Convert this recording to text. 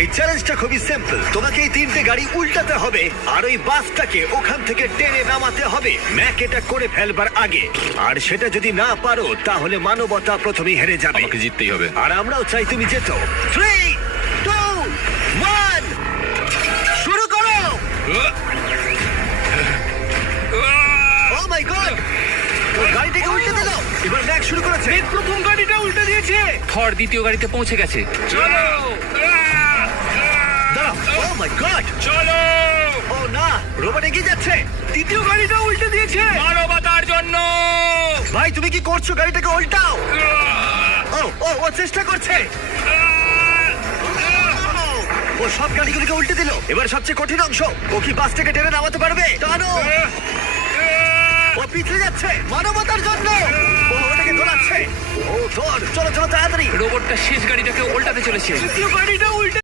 এই চ্যালেঞ্জটা খুবই সিম্পল। তোমাকে এই তিনটে গাড়ি উল্টাতে হবে আর ওই বাসটাকে ওখান থেকে টেনে নামাতে হবে ম্যাক এটা করে ফেলবার আগে। আর সেটা যদি না পারো তাহলে মানবতা প্রথমেই হেরে যাবে। আমাকে জিততেই হবে। আর আমরাও চাই তুমি যেত। 3, 2, 1 শুরু করো। ও মাই গড, গাড়িটাকে উল্টে দিল। এবার ম্যাক শুরু করেছে। প্রথম গাড়িটা উল্টে দিয়েছে। থর দ্বিতীয় গাড়িতে পৌঁছে গেছে। চলো দাঁড়াও, ও মাই গড, চলো, ও না, রোবট এগিয়ে যাচ্ছে। দ্বিতীয় গাড়িটা উল্টে দিয়েছে। মানবতার জন্য। ভাই তুমি কি করছো? গাড়িটাকে উল্টাও। ও ও ও চেষ্টা করছে। ও সব গাড়িগুলোকে উল্টে দিল। এবার সবচেয়ে কঠিন অংশ, ও কি বাস থেকে টেনে নামাতে পারবে? টানো। ও পিছলে যাচ্ছে মানবতার জন্য। ও ওটাকে দোলাচ্ছে। ও ধর, চলো চলো তাড়াতাড়ি। রোবটটা শেষ গাড়িটাকে উল্টাতে চলেছে। দ্বিতীয় গাড়িটা উল্টে